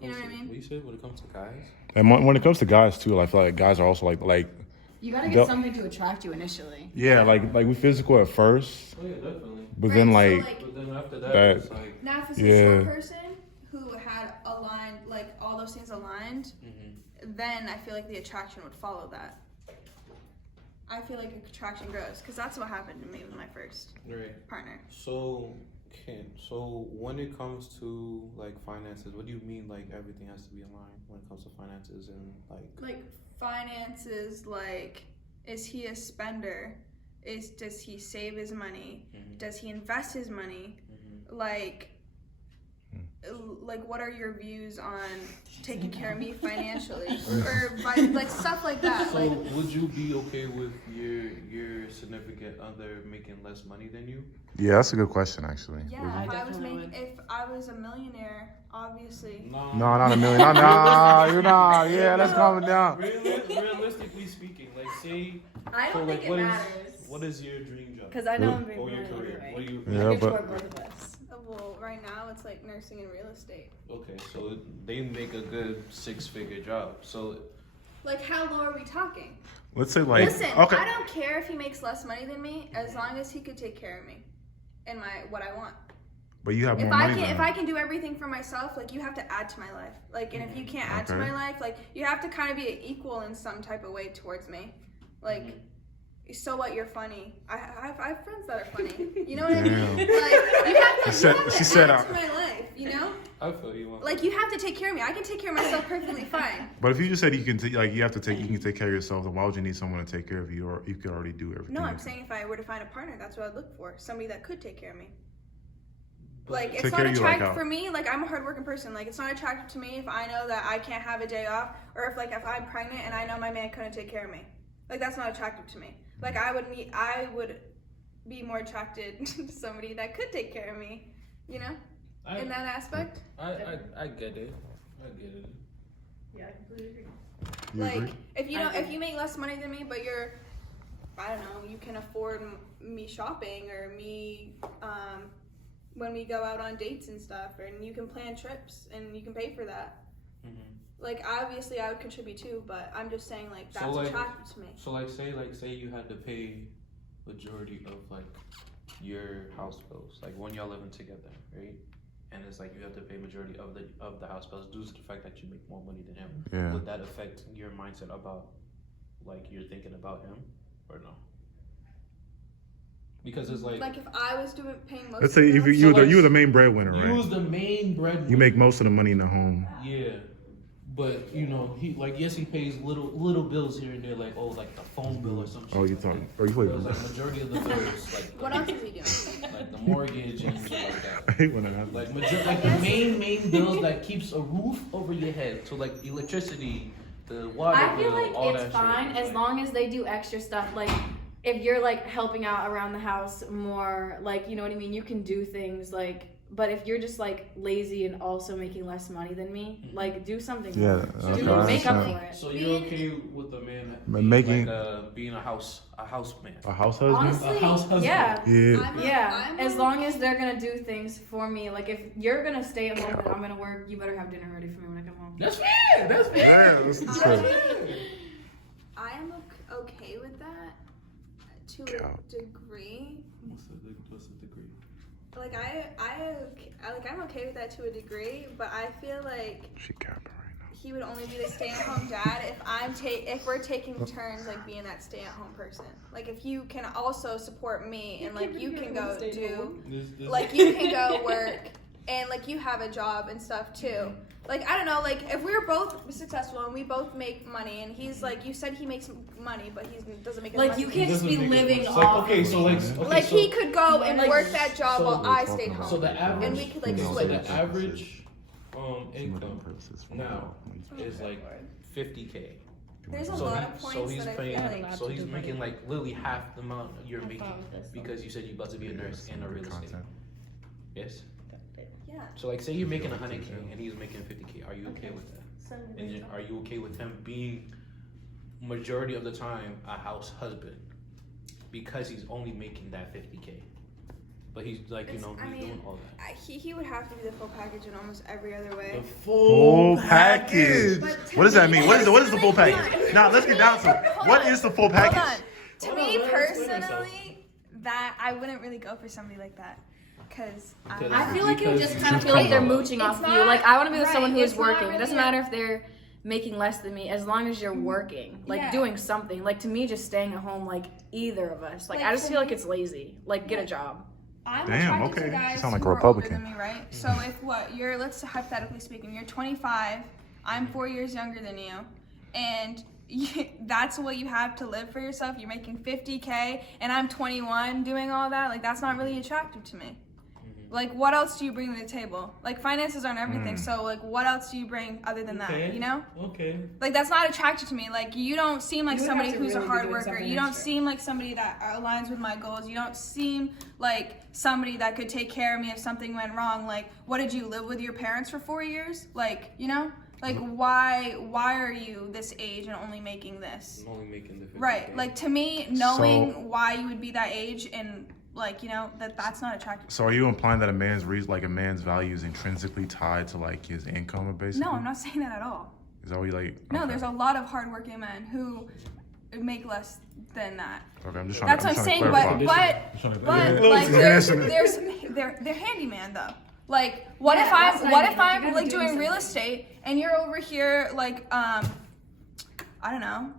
You know what I mean? What you said when it comes to guys? And when it comes to guys too, I feel like guys are also like you gotta get something to attract you initially. yeah, like we physical at first, Oh yeah, definitely. but Right, then so, like like, But then after that, that- it's like, now if it's a Yeah. short person who had aligned, like all those things aligned, then I feel like the attraction would follow that. I feel like attraction grows because that's what happened to me with my first right. partner. So when it comes to like finances, what do you mean like everything has to be aligned when it comes to finances and Like finances, like is he a spender? Does he save his money? Does he invest his money? Like what are your views on taking care of me financially or like stuff like that? So Like, would you be okay with your significant other making less money than you? yeah, that's a good question actually. yeah, I definitely would. if I was a millionaire, obviously. No, No, not a million. Nah, you're not. Yeah, let's calm it down. Realistically speaking, like say, I don't think it matters. What is your dream job? Because I know I'm very Or your money career? anyway. What do you? Yeah, Good but for both of us. Well, right now it's like nursing and real estate. Okay, so they make a good 6-figure job. So Like, how low are we talking? let's say like Listen, okay. I don't care if he makes less money than me as long as he could take care of me and what I want. But you have more If money. if I can do everything for myself, like you have to add to my life. Like, and if you can't add to Okay. my life, like you have to kind of be equal in some type of way towards me. Like, so what? You're funny. I have friends that are funny. You know what I mean? Damn. Like, you have to, She said, add to my life. You know? I feel you. Like, you have to take care of me. I can take care of myself perfectly fine. But if you just said you can you have to take you can take care of yourself, then why would you need someone to take care of you, or you could already do everything? No, I'm saying if I were to find a partner, that's what I'd look for. Somebody that could take care of me. Like, it's Take not care of you, like attractive how? for me. Like, I'm a hardworking person. Like, it's not attractive to me if I know that I can't have a day off, or if I'm pregnant and I know my man couldn't take care of me. Like, that's not attractive to me. Like, I would be more attracted to somebody that could take care of me. You know, in that aspect. I get it. I get it. Yeah, I completely agree. You Like, agree? if you make less money than me, but I don't know, you can afford me shopping or me, when we go out on dates and stuff, and you can plan trips and you can pay for that. Like, obviously I would contribute too, but I'm just saying, like, that's attractive to me. So say you had to pay majority of like your house bills, like when y'all living together, right? And it's like you have to pay majority of the house bills due to the fact that you make more money than him. Yeah. Would that affect your mindset about like you're thinking about him or no? Because it's like if I was paying most Let's say of if the you bills, were the main breadwinner, you was right? the main breadwinner. You make most of the money in the home. Yeah. But he yes he pays little bills here and there, like like the phone bill or something. Oh, you talking? Or you But wait. it's like majority of the bills, like what else is he doing? like the mortgage and shit like that. I hate when that happens. Like like the main bills that keeps a roof over your head. So like electricity, the water I feel bill, like all it's that fine shit. as long as they do extra stuff. Like, if you're like helping out around the house more, like, you know what I mean? You can do things like, but if you're just like lazy and also making less money than me, like, do something. Yeah, more. okay, Do I make up understand. for it. So you're okay with a man Making- being a house man? A house husband? Honestly, A house husband. yeah. Yeah. Yeah, I'm as long as they're gonna do things for me. Like, if you're gonna stay at home and I'm gonna work, you better have dinner ready for me when I come home. That's fair. That's fair. Yeah, that's fair. I am okay with that to Cow. a degree. What's the degree? Like I'm okay with that to a degree, but I feel like She capping right now. he would only be the stay-at-home dad if we're taking turns like being that stay-at-home person. Like, if you can also support me and like you can go do like you can go work and like you have a job and stuff too. Like, I don't know, like if we're both successful and we both make money and he's like, you said he makes money but he doesn't make as Like, much you as can't me. just be living Like, off. okay, so like Like, he could go and like, work that job so- while I stayed home. So the average, And we could, like, so split the it. average income now is like 50K. There's a So lot he- of so points he's that I paying, feel like so he's making like literally half the amount you're making because you said you're about to be a nurse and a real estate. Yes. yeah. So like, say you're making 100K and he's making 50K. Are you okay with that? And are you okay with him being majority of the time a house husband because he's only making that 50K? But he's like, you know, he's doing all that. He would have to be the full package in almost every other way. The Full package. But What does that me- mean? What is the full package? Now let's get down to it. What is the full Hold on. package? To me personally, that I wouldn't really go for somebody like that, because I feel like it would just Because- kind of feel like they're mooching It's off you. not- Like I want to be with right, someone who is it's not working. It really doesn't a- matter if they're making less than me, as long as you're working, like Yeah. doing something. Like to me, just staying at home, like either of us. Like Like, I just for feel like me- it's lazy. Like get a job. I'm Damn, attracted okay. to guys You sound like who a are Republican. older than me, right? So if let's hypothetically speaking, you're 25, I'm 4 years younger than you, and that's what you have to live for yourself. You're making 50K, and I'm 21 doing all that. Like that's not really attractive to me. Like what else do you bring to the table? Like finances aren't everything. So like what else do you bring other than that? You know? Okay. Like that's not attractive to me. Like you don't seem like You would somebody have to who's really a be hard doing worker. something You don't extra. seem like somebody that aligns with my goals. You don't seem like somebody that could take care of me if something went wrong. Like what did you live with your parents for 4 years? Like, you know? Like why are you this age and only making this? I'm only making the 50K. Right. Like to me, knowing why you would be that age and like, you know, that's not attractive. So are you implying that a man's value is intrinsically tied to like his income, basically? No, I'm not saying that at all. Is that what you like? No, okay. there's a lot of hardworking men who make less than that. Okay, I'm just trying. That's I'm what I'm trying saying, to clarify. but Yeah. like Yeah. they're handyman though. Like what Yeah, if that's what I what mean. if Like, you I'm gotta like do doing real something. estate and you're over here like I don't know,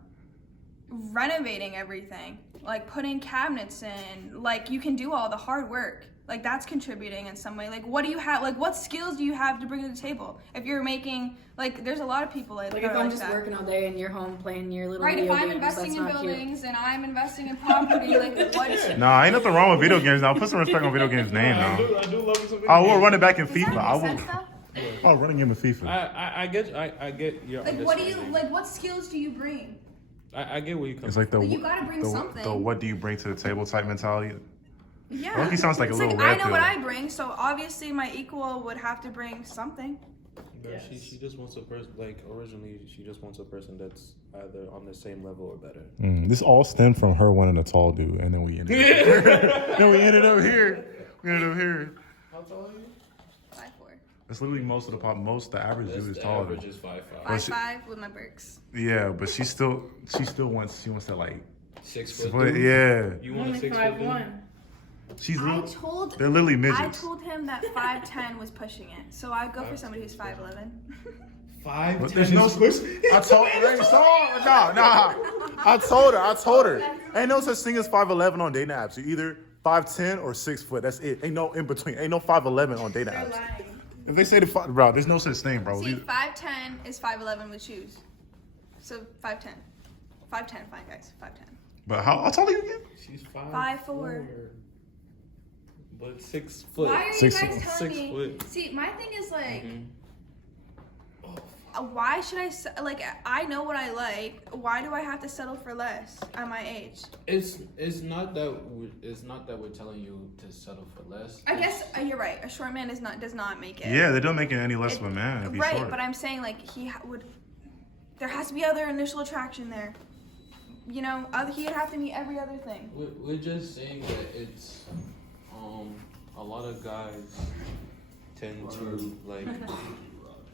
renovating everything, like putting cabinets in, like you can do all the hard work. Like that's contributing in some way. Like what do you have? Like what skills do you have to bring to the table? If you're making like, there's a lot of people Like that if are I'm like just that. working all day and you're home playing your little Right, if video I'm games, investing that's in not cute. buildings and I'm investing in property, like what? Nah, ain't nothing wrong with video games. Now put some respect on video games' name now. I do love some I will run it back in Does that FIFA. I make will. sense though? Oh, running game of FIFA. I get your Like what do you understanding. like? What skills do you bring? I get where you come It's like the Like, you gotta bring something. the what do you bring to the table type mentality. Yeah. Loki sounds like a It's little I red know pill. what I bring, so obviously my equal would have to bring something. Bro, Yes. she just wants a person, like originally she just wants a person that's either on the same level or better. This all stemmed from her wanting a tall dude, and then we ended up then we ended up here. We ended up here. How tall are you? 5'4". That's literally most of the average dude is The taller. average is 5'5". 5'5" with my Birks. Yeah, but she still wants that like 6 foot. split. dude? Yeah, You I'm want a only 6 foot? dude? 5'1". she's I little. told They're literally I midgets. told him that 5'10" was pushing it, so I'd go for somebody who's 5'11". 5'10". But there's no switch. I told her. Nah. I told her. Ain't no such thing as 5'11" on dating apps. You're either 5'10" or 6 foot. That's it. Ain't no in between. Ain't no 5'11" on dating They're apps. lying. If they say bro, there's no such thing, bro. See, 5'10" is 5'11" with shoes. So 5'10". 5'10", fine guys, 5'10". But how tall are you again? She's 5'4". But 6 foot. Why are you Six- guys telling 6 me? foot. See, my thing is like, Mhm. why should like? I know what I like. Why do I have to settle for less at my age? It's not that we're telling you to settle for less. I guess you're right. A short man does not make it. Yeah, they don't make it any less of a man if he's Right, short. but I'm saying like would. There has to be other initial attraction there. You know, he'd have to meet every other thing. We're just saying that it's a lot of guys tend to like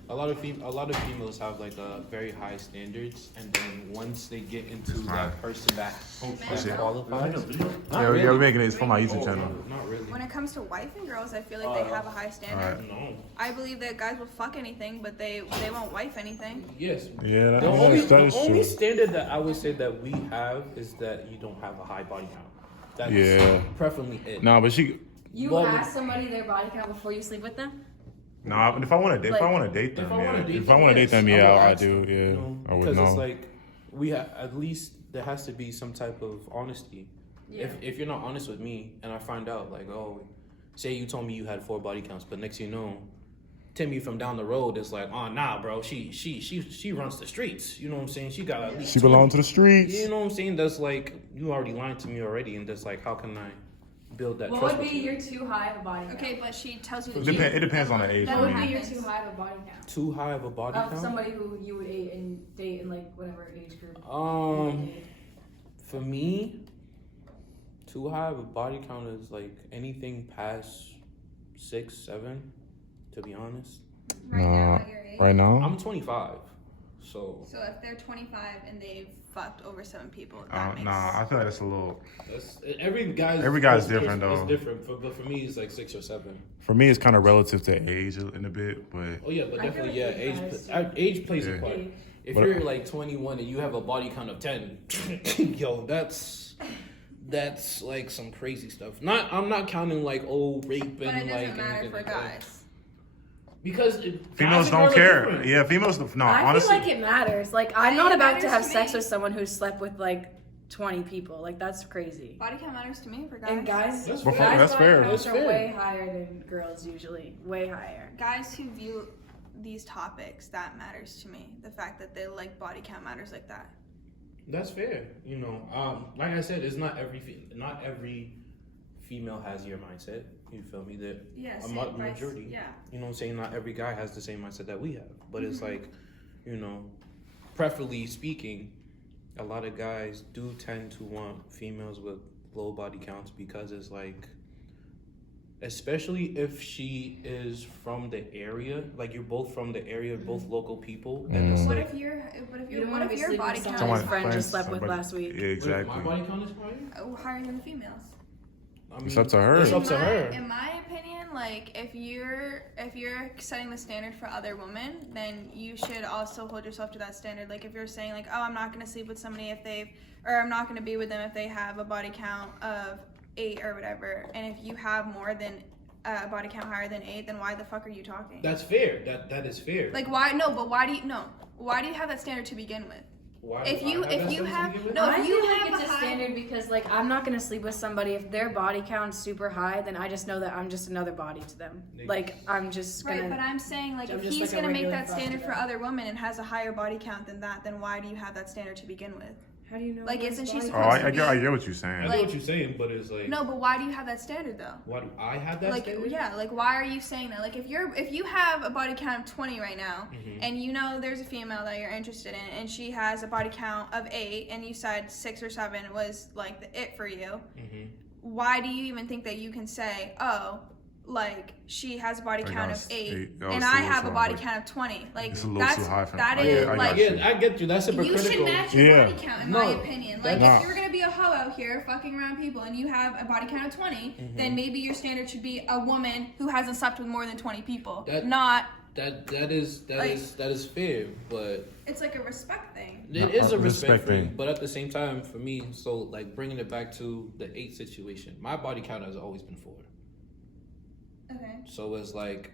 a lot of females have like a very high standards, and then once they get into that person that qualifies, Yeah, we're making it. It's for my YouTube channel. not really. When it comes to wife and girls, I feel like they have a high standard. No. I believe that guys will fuck anything, but they won't wife anything. Yes. Yeah, The only standard that I would say that we have is that you don't have a high body count. That's Yeah. preferably it. No, but she. You Well, ask somebody their body count before you sleep with them? Nah, if I want to date them, If I wanna date them, yeah, will I ask do. them, Yeah, you know, I would because it's know. like at least there has to be some type of honesty. Yeah. If you're not honest with me and I find out like, oh, say you told me you had 4 body counts, but next you know, Timmy from down the road is like, oh nah, bro, she runs the streets. You know what I'm saying? She got at least She belongs to 20. the streets. You know what I'm saying? That's like you already lying to me already, and that's like how can I build that What trust would with be you? your too high of a body count? Okay, but she tells you It that depends on the age. That for would me. be your too high of a body count. Too high of a body Of count? somebody who you would date in like whatever age group. For me, too high of a body count is like anything past 6, 7. To be honest, Right now at your age. Right now? I'm 25, so So if they're 25 and they've fucked over 7 people, that makes. Nah, I feel like that's a little. that's every guy's different, though. It's different, but for me, it's like 6 or 7. For me, it's kind of relative to age in a bit, but Oh yeah, but I feel definitely like age. guys- Age plays Yeah. a part. If But- you're like 21 and you have a body count of 10, yo, that's like some crazy stuff. I'm not counting like rape But and it like doesn't matter anything for like that. guys. Because females guys and don't girls are care. different. Yeah, females. No, I honestly. feel like it matters. Like, I'm I not think it about to matters have to sex me. with someone who slept with like 20 people. Like, that's crazy. Body count matters to me for guys. And guys, That's guys' fair. That's body fair. counts That's are fair. way higher than girls usually. Way higher. Guys who view these topics, that matters to me. The fact that they like body count matters like that. That's fair. You know, like I said, it's not every female has your mindset. You feel me? That Yeah, a majority. Yeah. You know what I'm saying? Not every guy has the same mindset that we have. But it's like, you know, preferably speaking, a lot of guys do tend to want females with low body counts because it's like, especially if she is from the area, like you're both from the area, both local people, and it's What like, if your You don't what want to if be your sleeping body with count someone is his friend higher, just slept with somebody- last week. Yeah, exactly. my body count is higher? higher than the females? I mean, It's up to her. It's up to her. In my opinion, like if you're setting the standard for other women, then you should also hold yourself to that standard. Like if you're saying like, oh, I'm not gonna sleep with somebody I'm not gonna be with them if they have a body count of 8 or whatever. And if you have more than a body count higher than 8, then why the fuck are you talking? That's fair. That is fair. Like why? No, but why do you have that standard to begin with? Why, if why you have that have standard to begin with? no, I if you feel like have it's a high, standard because like I'm not gonna sleep with somebody if their body count's super high, then I just know that I'm just another body to them. Like I'm just gonna. right, but I'm saying like I'm if just he's like a gonna make regular that fuck standard to for them. other women and has a higher body count than that, then why do you have that standard to begin with? How do you know? Like, what's isn't she body Oh, supposed count? I get what you're saying. I know like- what you're saying, but it's like, No, but why do you have that standard though? why do I have that Like standard? yeah, like why are you saying that? Like if you have a body count of 20 right now, and you know there's a female that you're interested in, and she has a body count of 8, and you said 6 or 7 was like the it for you, why do you even think that you can say, oh, like she has a body Like, count that's of 8, eight. That and was I a little have a too body high. count of 20? Like It's a little that's too high for that me. is I like. get I get you. That's You hypocritical. should match your Yeah. body count, in No, my opinion. Like, that's- if you're gonna be a hoe out here fucking around people and you have a body count of 20, then maybe your standard should be a woman who hasn't slept with more than 20 people. That- Not, That Like- is fair, but it's like a respect thing. it is a respect respect thing. thing. But at the same time, for me, so like bringing it back to the 8 situation, my body count has always been 4. Okay. So it's like,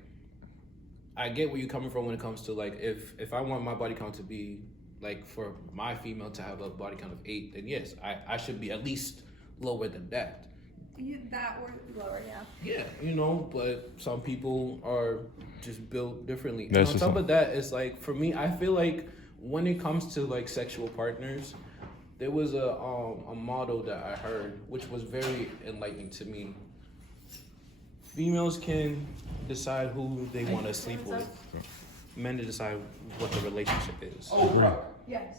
I get where you're coming from when it comes to like, if I want my body count to be like for my female to have a body count of 8, then yes, I should be at least lower than that. That or lower, yeah. Yeah, you know, but some people are just built differently. And That's on just top of that, it's like for me, I feel like when it comes to like sexual partners, there was a motto that I heard, which was very enlightening to me. Females can decide who they want to sleep with. Men to decide what the relationship is. Yes.